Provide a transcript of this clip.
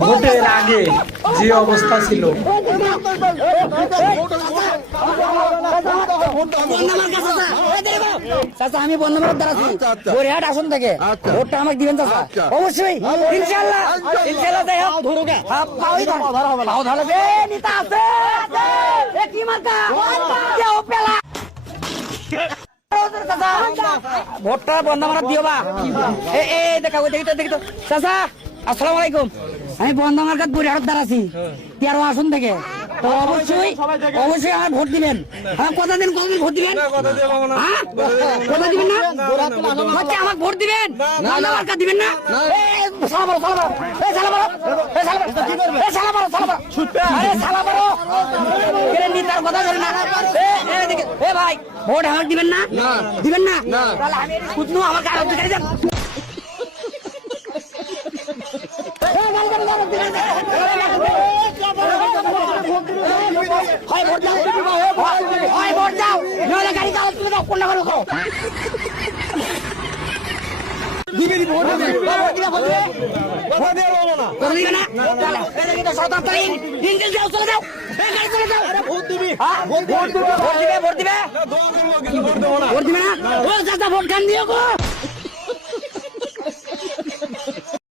ভোটের আগে যে অবস্থা ছিল চাচা আমি বন্ধুবান্ধব দাঁড়াচ্ছি বরিহাট আসন থেকে ভোটটা আমাকে দিবেন চাচা অবশ্যই ইনশাআল্লাহ ইনশাআল্লাহ যাই হোক ধরুকে পাও ধরো বে নিতা আছে এ কি মার্কা কেউ পেলা ভোটটা বন্ধুবান্ধব দিও বা এ দেখা দেখি তো চাচা আসসালামু আলাইকুম আমি বন্ধুবান্ধব বরিহাট দাঁড়াচ্ছি 13 আসন থেকে তো অবশ্যই আমার ভোট দিবেন হ্যাঁ কতদিন ভোট দিবেন কথা দিবেন না হচ্ছে আমার ভোট দিবেন মার্কা দিবেন না কথা ধরে না এ ভাই ভোট আমাকে দিবেন না দিবেন না তাহলে আমি শুধু আমাকে আরো দিতে যান ভোট দাও নইলে গাড়ি কাগজ তুলে দাও কোনটা ভালো খাও দিবেনি ভোট দিবে ভোট দিবে না সরকার ইংলিশ দাও চলে যাও গাড়ি চলে যাও ভোট দিবি ভোট দিবে ভোট দিবে না ও দাদা ভোট খান দিও গো